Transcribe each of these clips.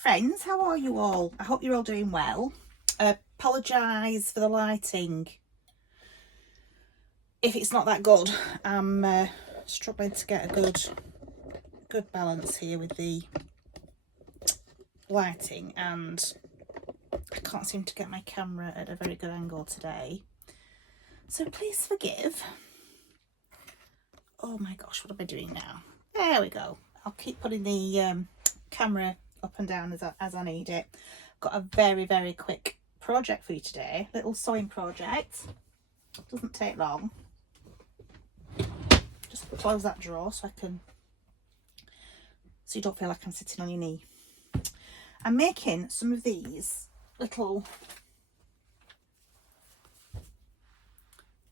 friends, how are you all? I hope you're all doing well. I apologise for the lighting if it's not that good. I'm struggling to get a good balance here with the lighting, and I can't seem to get my camera at a very good angle today, so please forgive. Oh my gosh, what am I doing now? There we go. I'll keep putting the camera up and down as I need it. Got a very quick project for you today, little sewing project. Doesn't take long. Just close that drawer so you don't feel like I'm sitting on your knee. I'm making some of these little,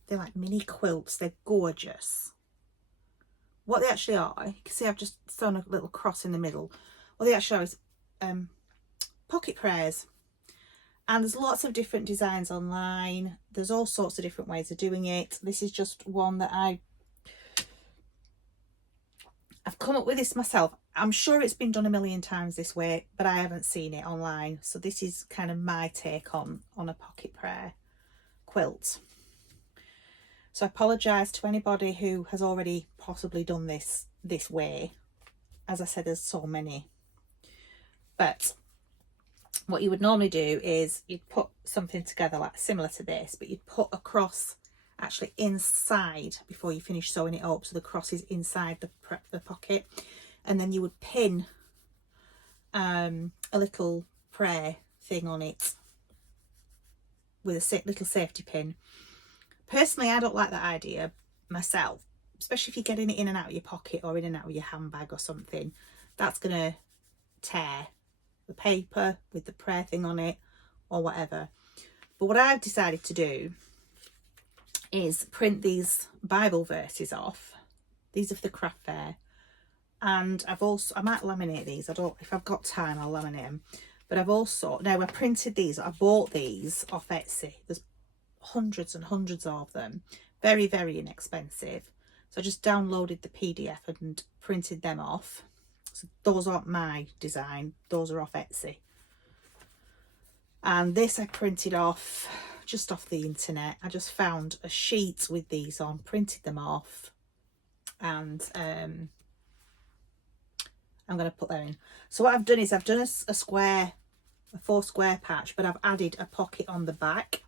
they're like mini quilts. They're gorgeous. What they actually are, you can see I've just sewn a little cross in the middle. What they actually are is pocket prayers. And there's lots of different designs online. There's all sorts of different ways of doing it. This is just one that I've come up with this myself. I'm sure it's been done a million times this way, but I haven't seen it online. So this is kind of my take on a pocket prayer quilt. So I apologise to anybody who has already possibly done this way. As I said, there's so many. But what you would normally do is you'd put something together like similar to this, but you'd put a cross actually inside before you finish sewing it up, so the cross is inside the pocket, and then you would pin a little prayer thing on it with a little safety pin. Personally, I don't like that idea myself, especially if you're getting it in and out of your pocket or in and out of your handbag or something. That's gonna tear the paper with the prayer thing on it or whatever. But what I've decided to do is print these Bible verses off. These are for the craft fair, and I might laminate these. If I've got time, I'll laminate them. But I printed these. I bought these off Etsy. There's hundreds and hundreds of them, very inexpensive. So I just downloaded the PDF and printed them off. So those aren't my design, those are off Etsy. And this I printed off just off the internet. I just found a sheet with these on, printed them off, and I'm going to put them in. So what I've done is I've done a 4 square patch, but I've added a pocket on the back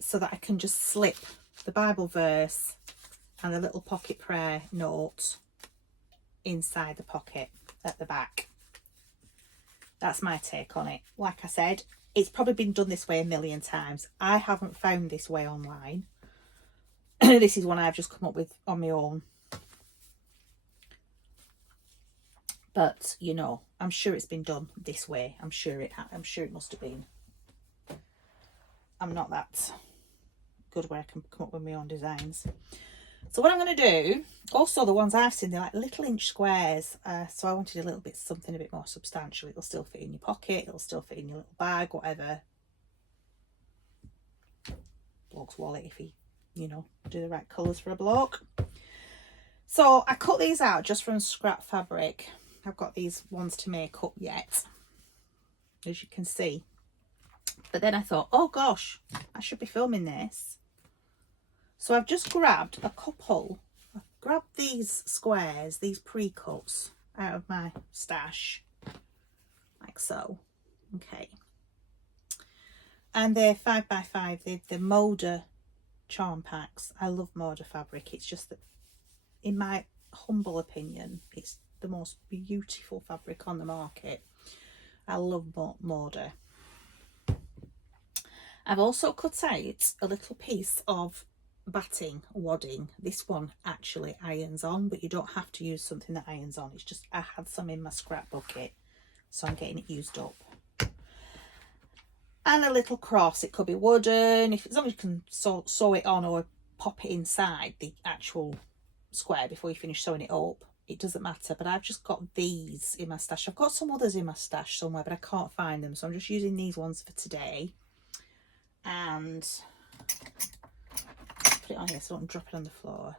so that I can just slip the Bible verse and the little pocket prayer note inside the pocket at the back. That's my take on it. Like I said, it's probably been done this way a million times. I haven't found this way online. This is one I've just come up with on my own. But you know, I'm sure it's been done this way. I'm sure it must have been. I'm not that good where I can come up with my own designs. So what I'm going to do, also the ones I've seen, they're like little inch squares. So I wanted something a bit more substantial. It'll still fit in your pocket. It'll still fit in your little bag, whatever. Bloke's wallet if he, do the right colours for a bloke. So I cut these out just from scrap fabric. I've got these ones to make up yet, as you can see. But then I thought, oh gosh, I should be filming this. So I've just grabbed these squares, these pre-cuts out of my stash, like so. Okay. And they're 5x5, they're Moda charm packs. I love Moda fabric. It's just that, in my humble opinion, it's the most beautiful fabric on the market. I love Moda. I've also cut out a little piece of batting wadding. This one actually irons on, but you don't have to use something that irons on. It's just I had some in my scrap bucket, so I'm getting it used up. And a little cross. It could be wooden, as long as you can sew it on or pop it inside the actual square before you finish sewing it up. It doesn't matter. But I've just got these in my stash. I've got some others in my stash somewhere, but I can't find them, so I'm just using these ones for today. And put it on here so I don't drop it on the floor.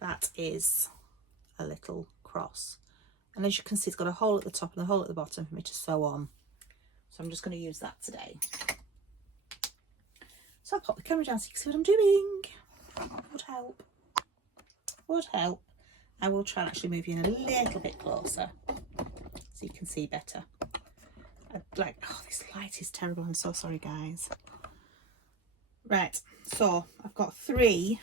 That is a little cross. And as you can see, it's got a hole at the top and a hole at the bottom for me to sew on. So I'm just going to use that today. So I'll pop the camera down so you can see what I'm doing. Would help. Would help. I will try and actually move you in a little bit closer so you can see better. Oh, this light is terrible. I'm so sorry, guys. Right, so I've got 3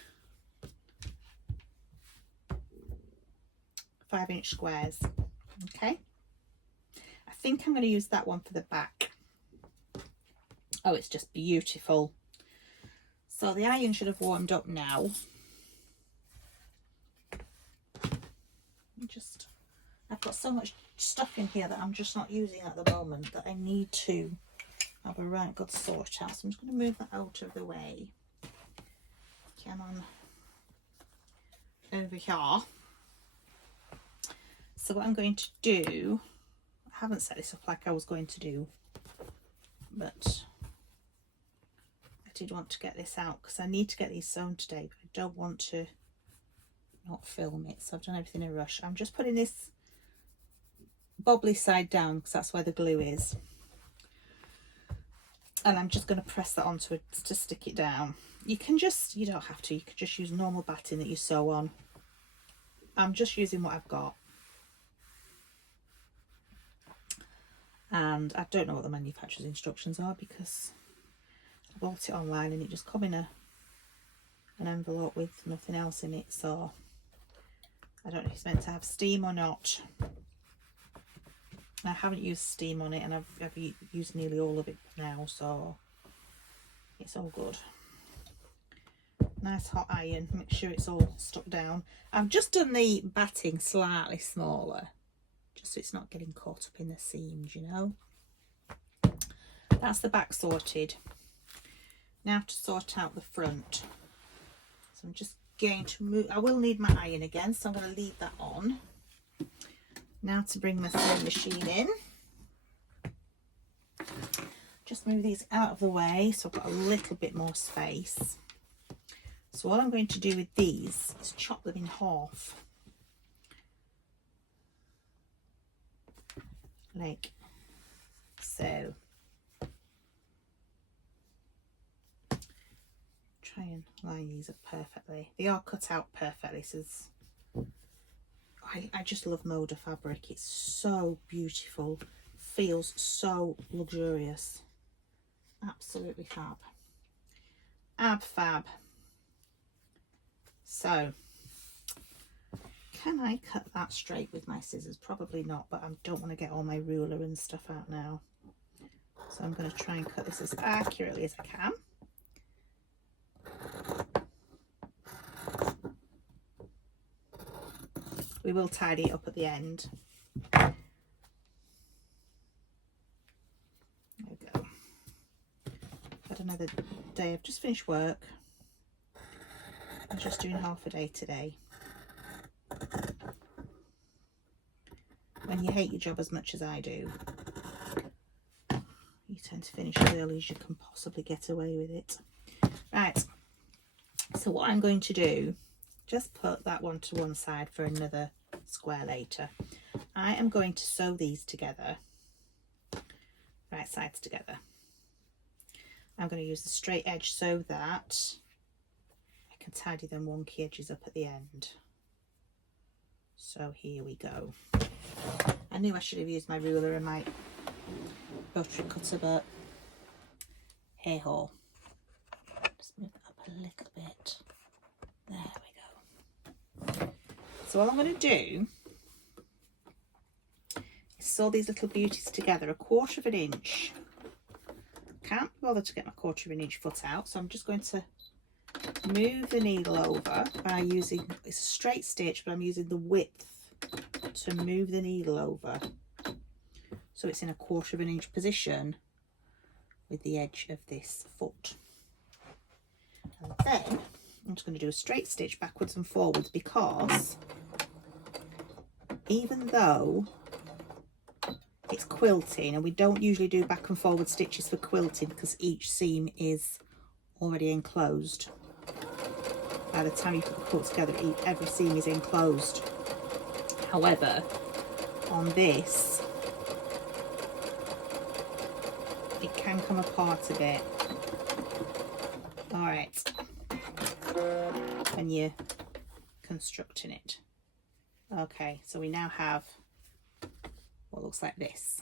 5-inch squares. Okay, I think I'm going to use that one for the back. Oh, it's just beautiful. So the iron should have warmed up now. I've got so much stuff in here that I'm just not using at the moment that I need to have a right good sort out. So I'm just going to move that out of the way. Come on over here. So what I'm going to do, I haven't set this up like I was going to do, but I did want to get this out because I need to get these sewn today, but I don't want to not film it, so I've done everything in a rush. I'm just putting this bobbly side down because that's where the glue is, and I'm just going to press that onto it to stick it down. You don't have to, you can just use normal batting that you sew on. I'm just using what I've got, and I don't know what the manufacturer's instructions are because I bought it online and it just come in an envelope with nothing else in it, so I don't know if it's meant to have steam or not. I haven't used steam on it, and I've used nearly all of it now, so it's all good. Nice hot iron, make sure it's all stuck down. I've just done the batting slightly smaller, just so it's not getting caught up in the seams, you know. That's the back sorted. Now to sort out the front. So I'm just going to move, I will need my iron again, so I'm going to leave that on. Now to bring my sewing machine in. Just move these out of the way so I've got a little bit more space. So what I'm going to do with these is chop them in half. Like so. Try and line these up perfectly. They are cut out perfectly, so I just love Moda fabric. It's so beautiful, feels so luxurious. Absolutely fab. Fab. So can I cut that straight with my scissors? Probably not, but I don't want to get all my ruler and stuff out now, so I'm going to try and cut this as accurately as I can. We will tidy it up at the end. There we go. Had another day. I've just finished work. I'm just doing half a day today. When you hate your job as much as I do, you tend to finish as early as you can possibly get away with it. Right, so what I'm going to do, just put that one to one side for another square later. I am going to sew these together, right sides together. I'm going to use the straight edge so that I can tidy them wonky edges up at the end. So here we go. I knew I should have used my ruler and my rotary cutter, but hey ho. Just move that up a little bit. There we go. So all I'm going to do is sew these little beauties together 1/4 inch. Can't bother to get my 1/4 inch foot out, so I'm just going to move the needle over by using, it's a straight stitch, but I'm using the width to move the needle over so it's in a 1/4 inch position with the edge of this foot. And then I'm just going to do a straight stitch backwards and forwards, because even though it's quilting, and we don't usually do back and forward stitches for quilting because each seam is already enclosed. By the time you put the quilt together, every seam is enclosed. However, on this, it can come apart a bit. All right, when you're constructing it. Okay, so we now have what looks like this.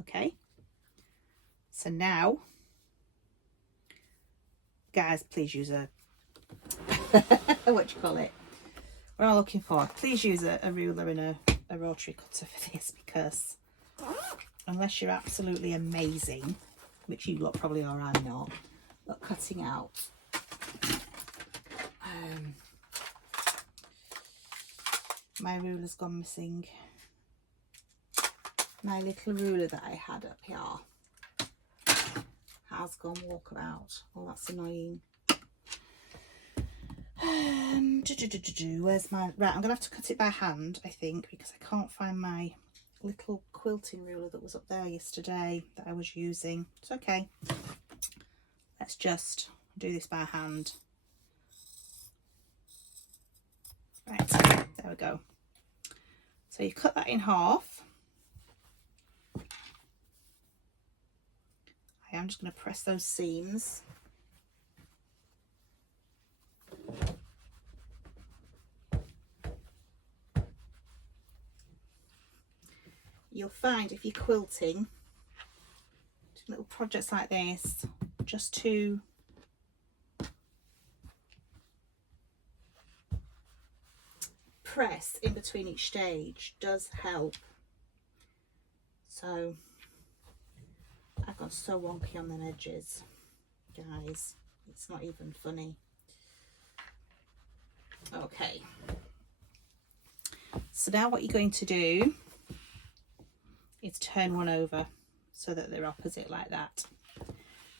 Okay, so now, guys, please use a what do you call it? What am I looking for? Please use a ruler and a rotary cutter for this, because unless you're absolutely amazing, which you lot probably are, I'm not, but cutting out my ruler's gone missing. My little ruler that I had up here has gone walkabout. Oh, that's annoying. Where's my... Right, I'm gonna have to cut it by hand, I think, because I can't find my little quilting ruler that was up there yesterday that I was using. It's okay. Let's just do this by hand. Right, there we go. So you cut that in half. I am just going to press those seams. You'll find if you're quilting, little projects like this, just to press in between each stage does help. So I've gone so wonky on them edges, guys, it's not even funny. Okay, so now what you're going to do is turn one over so that they're opposite like that,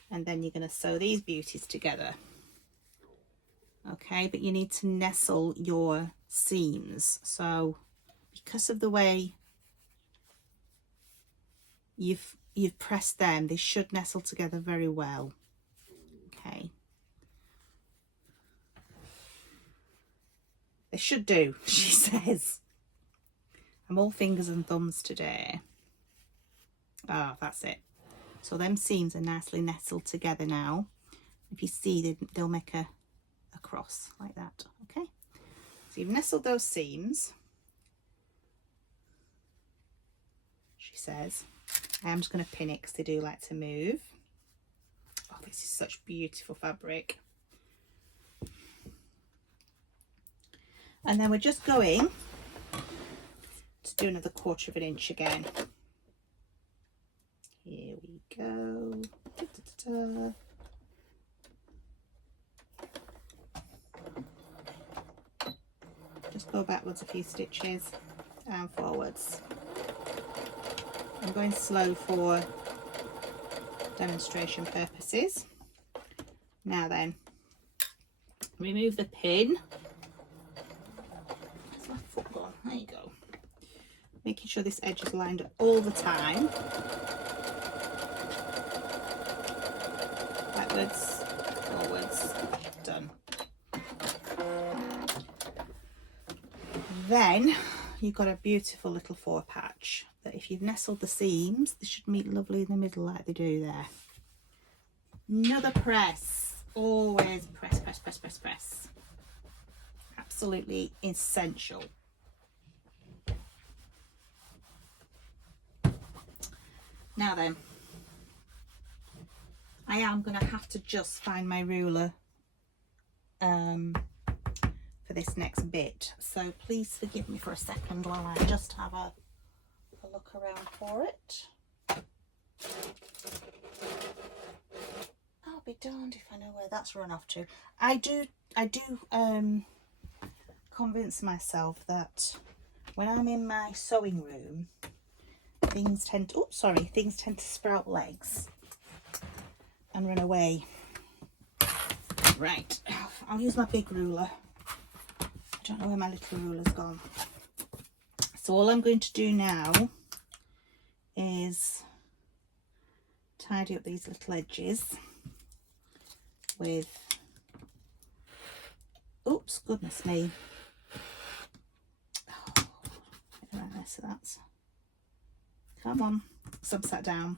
and then you're going to sew these beauties together. Okay, but you need to nestle your seams, so because of the way you've pressed them, they should nestle together very well. Okay, they should do, she says. I'm all fingers and thumbs today. Ah, that's it. So them seams are nicely nestled together now. If you see, they'll make a cross like that. Okay, so you've nestled those seams, she says. I am just going to pin it because they do like to move. Oh, this is such beautiful fabric. And then we're just going to do another 1/4 of an inch again. Here we go. Da, da, da, da. Just go backwards a few stitches and forwards. I'm going slow for demonstration purposes. Now then, remove the pin. Where's my foot gone? There you go. Making sure this edge is lined up all the time. Backwards, forwards, done. Then you've got a beautiful little 4 patch that if you've nestled the seams, they should meet lovely in the middle like they do there. Another press, always press, press, press, press, press. Absolutely essential. Now then, I am going to have to just find my ruler for this next bit, so please forgive me for a second while I just have a look around for it. I'll be darned if I know where that's run off to. I do convince myself that when I'm in my sewing room, things tend to, things tend to sprout legs and run away. Right, I'll use my big ruler. I don't know where my little ruler's gone. So all I'm going to do now is tidy up these little edges with, oops, goodness me. Oh, right there, so that's Come on, so I'm sat down.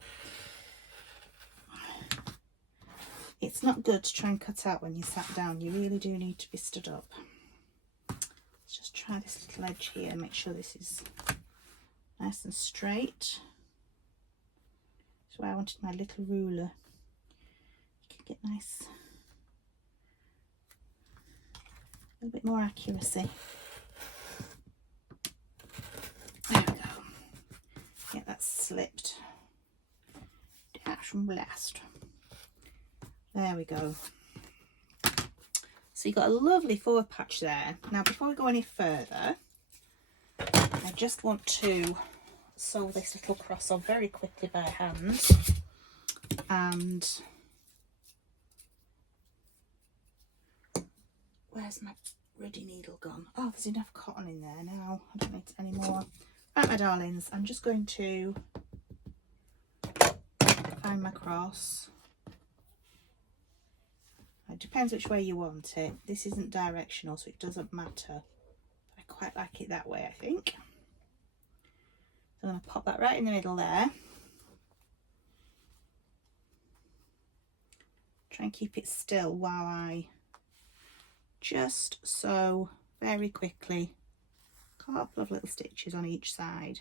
It's not good to try and cut out when you're sat down. You really do need to be stood up. Let's just try this little edge here and make sure this is nice and straight. That's why I wanted my little ruler. You can get nice, a little bit more accuracy. There we go. Yeah, that's slipped. Dash and blast. There we go. So you've got a lovely forward patch there. Now before we go any further, I just want to sew this little cross on very quickly by hand. And where's my ready needle gone? Oh, there's enough cotton in there now. I don't need any more. Right, my darlings, I'm just going to find my cross. It depends which way you want it. This isn't directional, so it doesn't matter. I quite like it that way, I think. So I'm going to pop that right in the middle there. Try and keep it still while I just sew very quickly. A couple of little stitches on each side.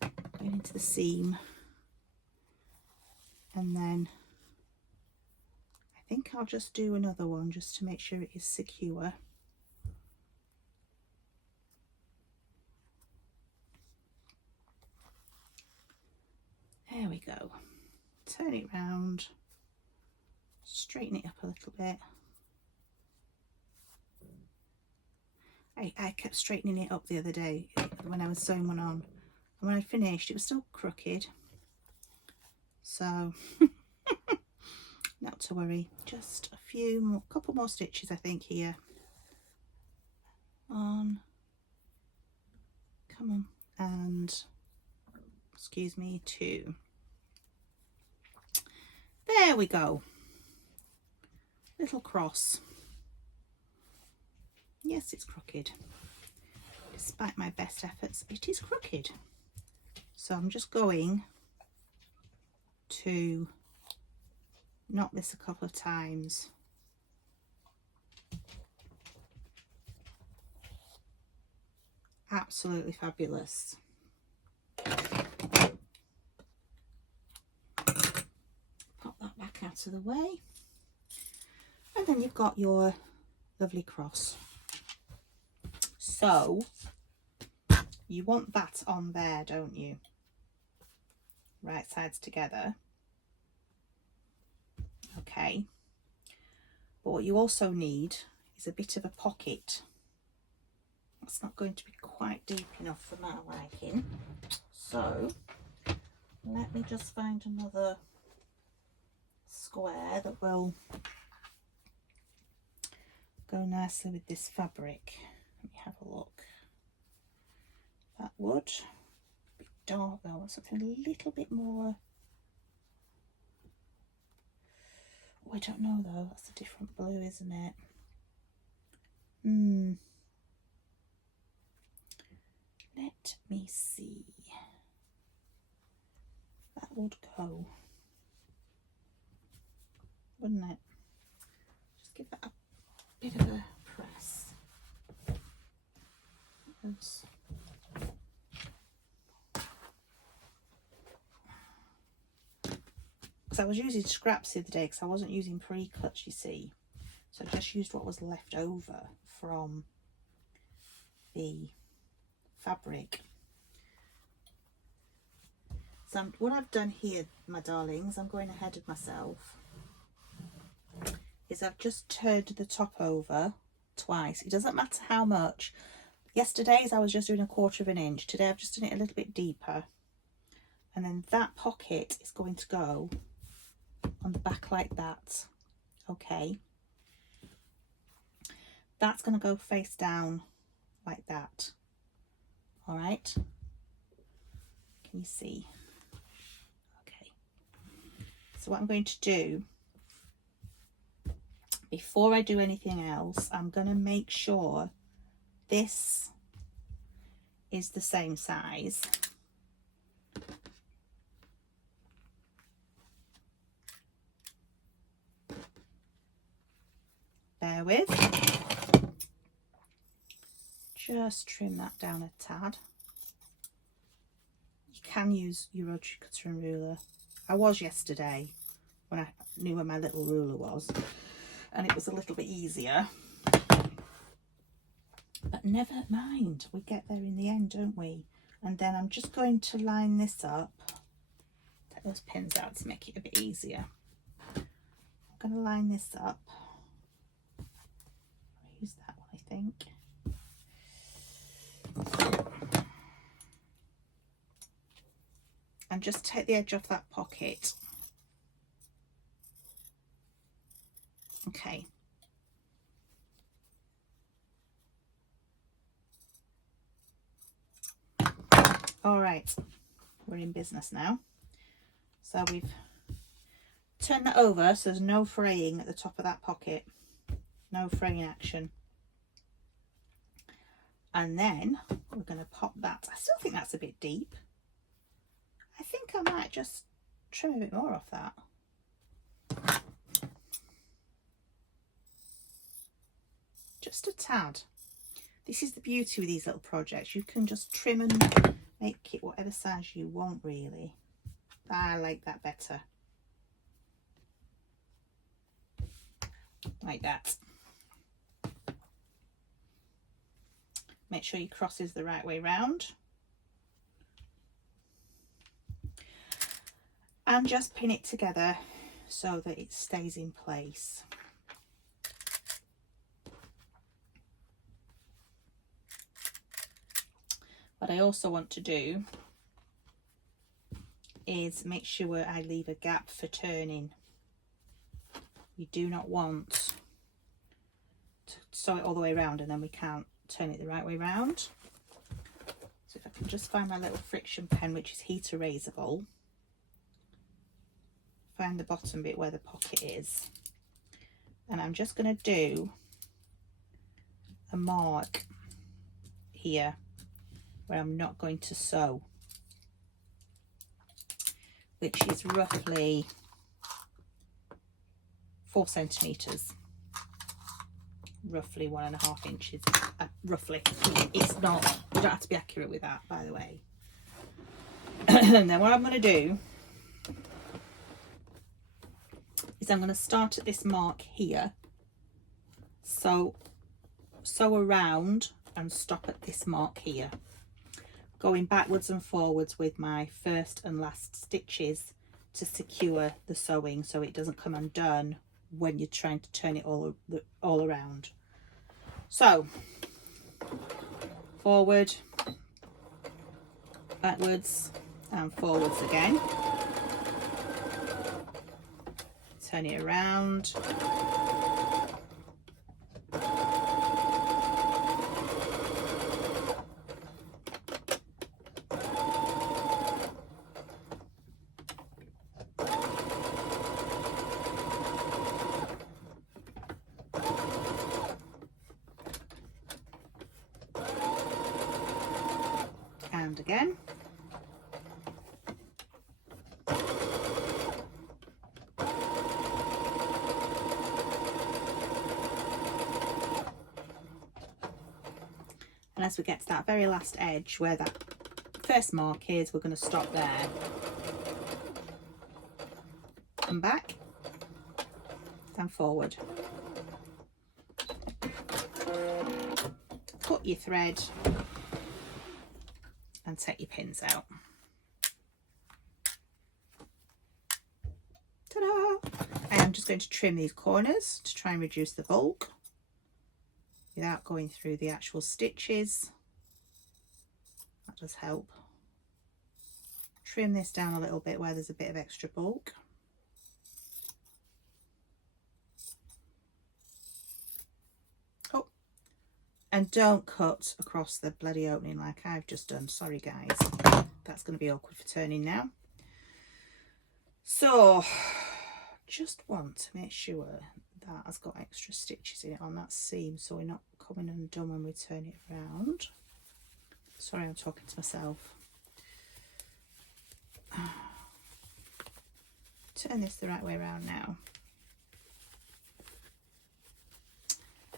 Going into the seam. And then I think I'll just do another one just to make sure it is secure. There we go. Turn it round, straighten it up a little bit. I kept straightening it up the other day when I was sewing one on, and when I finished it was still crooked. So not to worry, just a few more, couple more stitches I think here. On, come on, and excuse me, 2. There we go. Little cross. Yes, it's crooked. Despite my best efforts, it is crooked. So I'm just going to knot this a couple of times. Absolutely fabulous. Pop that back out of the way. And then you've got your lovely cross. So you want that on there, don't you? Right sides together. Okay. But what you also need is a bit of a pocket. That's not going to be quite deep enough for my liking. So let me just find another square that will go nicely with this fabric. Let me have a look. That would be dark though. I want something a little bit more. Oh, I don't know though. That's a different blue, isn't it? Let me see. That would go, wouldn't it? Just give that a bit of a press. Because I was using scraps the other day because I wasn't using pre-cuts, you see. So I just used what was left over from the fabric. So what I've done here, my darlings, I'm going ahead of myself, is I've just turned the top over twice. It doesn't matter how much. Yesterday's I was just doing 1/4 of an inch. Today I've just done it a little bit deeper. And then that pocket is going to go on the back like that. Okay. That's going to go face down like that. All right. Can you see? Okay. So what I'm going to do, before I do anything else, I'm going to make sure this is the same size. Bear with. Just trim that down a tad. You can use your rotary cutter and ruler. I was yesterday when I knew where my little ruler was, and it was a little bit easier. But never mind, we get there in the end, don't we? And then I'm just going to line this up. Take those pins out to make it a bit easier. I'm going to line this up. I'll use that one, I think. And just take the edge off that pocket. Okay. All right, we're in business now. So we've turned that over so there's no fraying at the top of that pocket. No fraying action. And then we're going to pop that. I still think that's a bit deep. I think I might just trim a bit more off that. Just a tad. This is the beauty with these little projects. You can just trim and make it whatever size you want, really. I like that better. Like that. Make sure your cross is the right way round. And just pin it together so that it stays in place. What I also want to do is make sure I leave a gap for turning. You do not want to sew it all the way around and then we can't turn it the right way round. So if I can just find my little friction pen, which is heat erasable, find the bottom bit where the pocket is, and I'm just going to do a mark here where I'm not going to sew, which is roughly 4 centimetres, roughly 1.5 inches, roughly. It's not, you don't have to be accurate with that, by the way. And then what I'm going to do is I'm going to start at this mark here, so sew around and stop at this mark here, going backwards and forwards with my first and last stitches to secure the sewing so it doesn't come undone when you're trying to turn it all around. So forward, backwards and forwards again. Turn it around. And again. And as we get to that very last edge where that first mark is, we're going to stop there. Come back and forward. Cut your thread and take your pins out. Ta-da! And I'm just going to trim these corners to try and reduce the bulk without going through the actual stitches. That does help. Trim this down a little bit where there's a bit of extra bulk. Oh, and don't cut across the bloody opening like I've just done. Sorry guys, that's going to be awkward for turning now. So just want to make sure that has got extra stitches in it on that seam so we're not coming undone when we turn it around. Sorry, I'm talking to myself. Turn this the right way around now.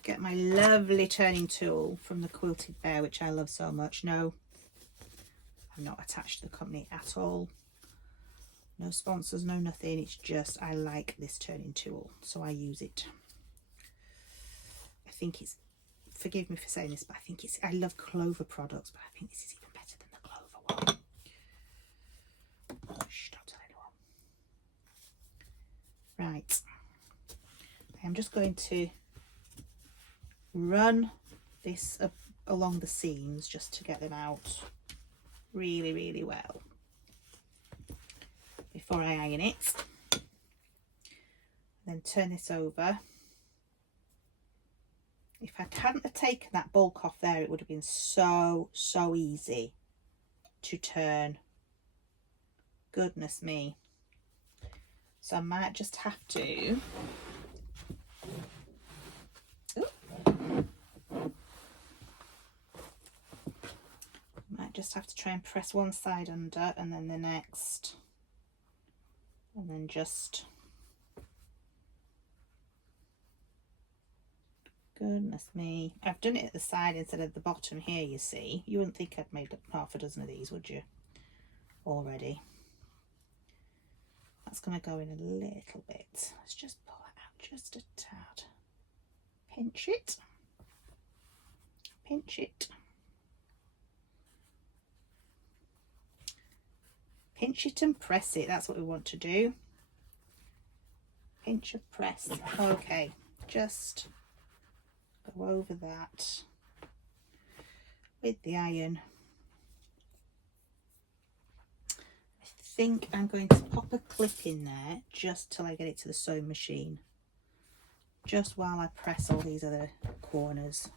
Get my lovely turning tool from the Quilted Bear, which I love so much. No, I'm not attached to the company at all. No sponsors, no nothing. It's just I like this turning tool, so I use it. I think it's, forgive me for saying this, but I think it's, I love Clover products, but I think this is even better than the Clover one. Shh, don't tell anyone. Right. I'm just going to run this along the seams just to get them out really, really well before I iron it. Then turn this over. If I hadn't have taken that bulk off there, it would have been so easy to turn. Goodness me. So I might just have to try and press one side under and then the next, and then just, goodness me, I've done it at the side instead of the bottom here, you see. You wouldn't think I'd made half a dozen of these, would you, already? That's going to go in a little bit. Let's just pull it out just a tad. Pinch it. Pinch it. Pinch it and press it. That's what we want to do. Pinch and press. Okay, just go over that with the iron. I think I'm going to pop a clip in there just till I get it to the sewing machine, just while I press all these other corners.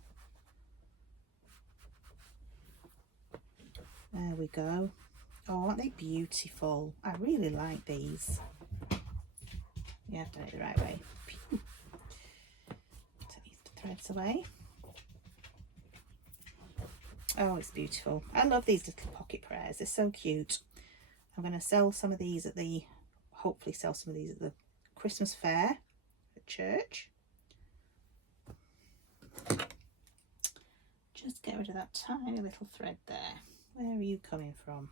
There we go. Oh, aren't they beautiful? I really like these. Yeah, I've done it the right way. Take these threads away. Oh, it's beautiful. I love these little pocket prayers. They're so cute. I'm going to sell some of these at the, hopefully sell some of these at the Christmas Fayre at church. Just get rid of that tiny little thread there. Where are you coming from?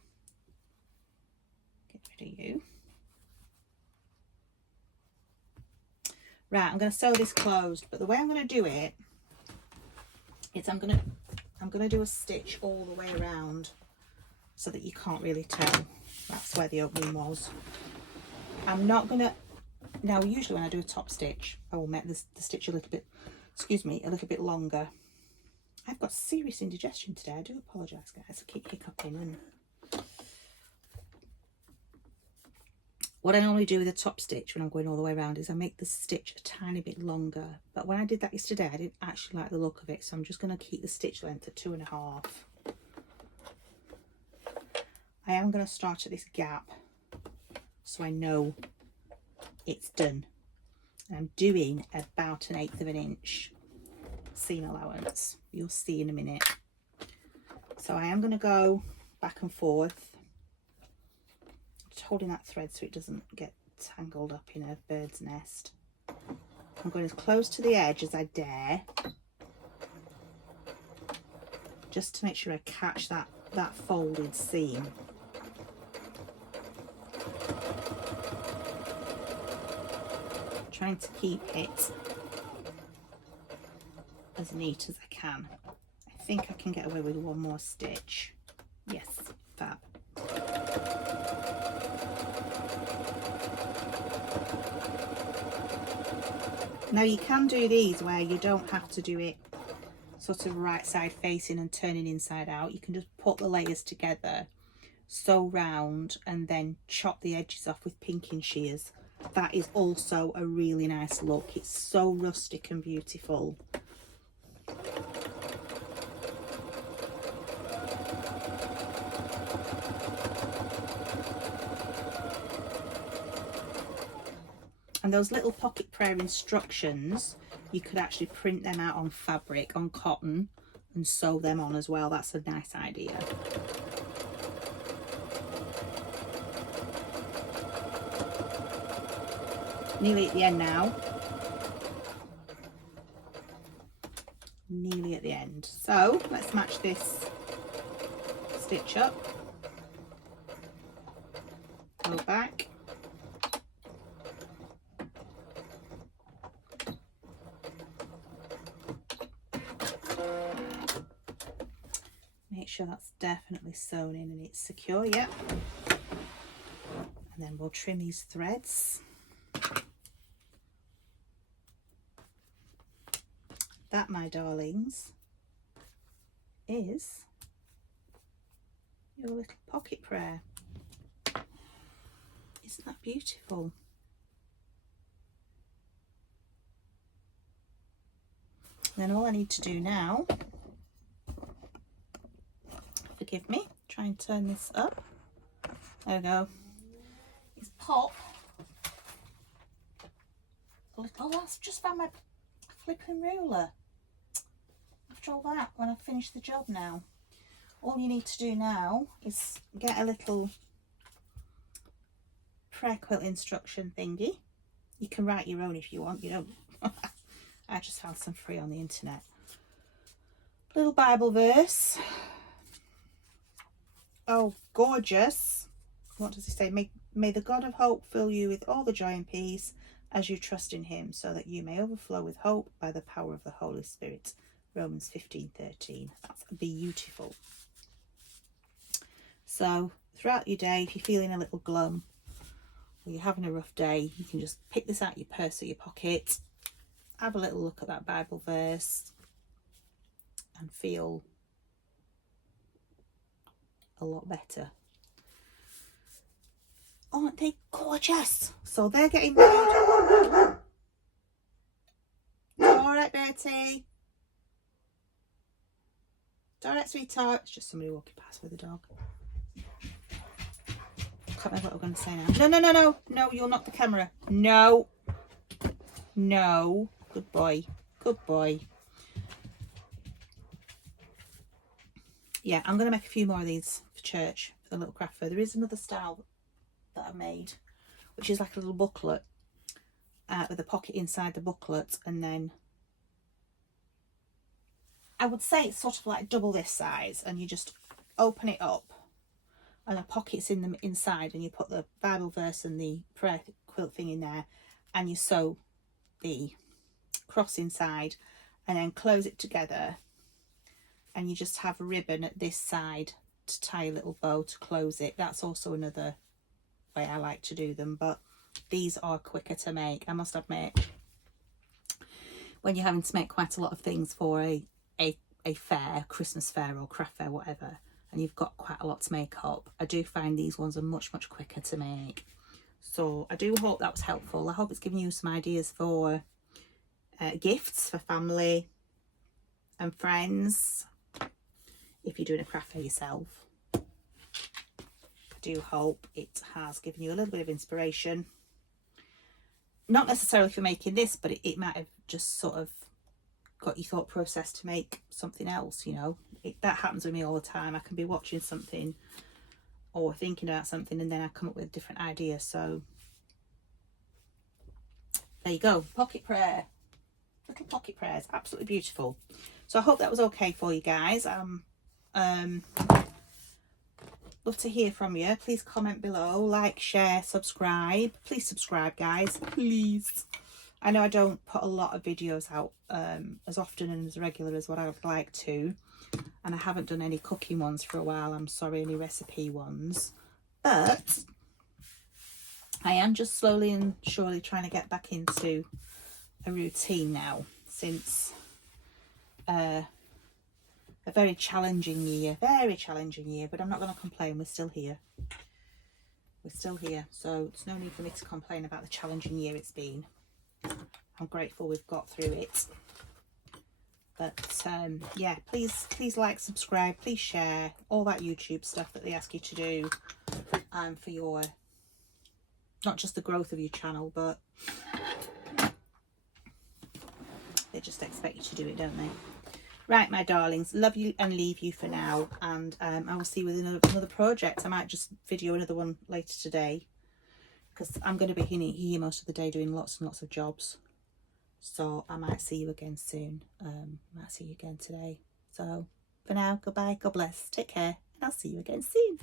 Get rid of you. Right, I'm going to sew this closed, but the way I'm going to do it is I'm going to do a stitch all the way around so that you can't really tell that's where the opening was. I'm not going to, now usually when I do a top stitch, I will make the stitch a little bit, excuse me, a little bit longer. I've got serious indigestion today. I do apologise, guys. I keep hiccuping. And what I normally do with a top stitch when I'm going all the way around is I make the stitch a tiny bit longer. But when I did that yesterday, I didn't actually like the look of it. So I'm just going to keep the stitch length at 2.5. I am going to start at this gap so I know it's done. I'm doing about 1/8 of an inch seam allowance. You'll see in a minute. So I am going to go back and forth, just holding that thread so it doesn't get tangled up in a bird's nest. I'm going as close to the edge as I dare, just to make sure I catch that folded seam. Trying to keep it as neat as I can. I think I can get away with one more stitch. Yes, fab. Now you can do these where you don't have to do it sort of right side facing and turning inside out. You can just put the layers together, sew round, and then chop the edges off with pinking shears. That is also a really nice look. It's so rustic and beautiful. And those little pocket prayer instructions, you could actually print them out on fabric, on cotton, and sew them on as well. That's a nice idea. Nearly at the end now. Nearly at the end. So let's match this stitch up. Go back. Make sure that's definitely sewn in and it's secure, yep. And then we'll trim these threads. That, my darlings, is your little pocket prayer. Isn't that beautiful? Then all I need to do now, forgive me, try and turn this up. There we go. Is pop a little. Oh, that's just found my flipping ruler. After all that, when I've finished the job now, all you need to do now is get a little prayer quilt instruction thingy. You can write your own if you want. You don't. I just found some free on the internet. Little Bible verse. Oh, gorgeous. What does it say? May the God of hope fill you with all the joy and peace as you trust in him, so that you may overflow with hope by the power of the Holy Spirit. Romans 15:13. That's beautiful. So throughout your day, if you're feeling a little glum or you're having a rough day, you can just pick this out of your purse or your pocket, have a little look at that Bible verse and feel a lot better. Aren't they gorgeous? So they're getting made. All right, Bertie. All right, sweetheart. It's just somebody walking past with a dog. Can't remember what I'm going to say now. No, you'll knock the camera. No. Good boy. Yeah, I'm going to make a few more of these for church, for the little craft fair. There is another style that I made, which is like a little booklet with a pocket inside the booklet, and then I would say it's sort of like double this size, and you just open it up and the pocket's in the inside, and you put the Bible verse and the prayer quilt thing in there, and you sew the cross inside and then close it together, and you just have a ribbon at this side to tie a little bow to close it. That's also another way I like to do them, but these are quicker to make, I must admit. When you're having to make quite a lot of things for a fair, Christmas fair or craft fair, whatever, and you've got quite a lot to make up, I do find these ones are much quicker to make. So I do hope that was helpful. I hope it's given you some ideas for gifts for family and friends if you're doing a craft fair yourself. I do hope it has given you a little bit of inspiration. Not necessarily for making this, but it might have just sort of got your thought process to make something else, you know. That happens with me all the time. I can be watching something or thinking about something, and then I come up with a different idea. So there you go, pocket prayer, little pocket prayers, absolutely beautiful. So I hope that was okay for you guys. Love to hear from you. Please comment below, like, share, subscribe. Please subscribe, guys, please. I know I don't put a lot of videos out as often and as regular as what I would like to, and I haven't done any cooking ones for a while. I'm sorry, any recipe ones, but I am just slowly and surely trying to get back into a routine now, since a very challenging year, but I'm not going to complain. We're still here, so there's no need for me to complain about the challenging year it's been. I'm grateful we've got through it. But yeah, please like, subscribe, please share, all that YouTube stuff that they ask you to do for your, not just the growth of your channel, but they just expect you to do it, don't they? Right, my darlings, love you and leave you for now, and I will see you with another project. I might just video another one later today, because I'm going to be here most of the day doing lots and lots of jobs. So I might see you again soon. Might see you again today. So for now, goodbye, God bless, take care, and I'll see you again soon.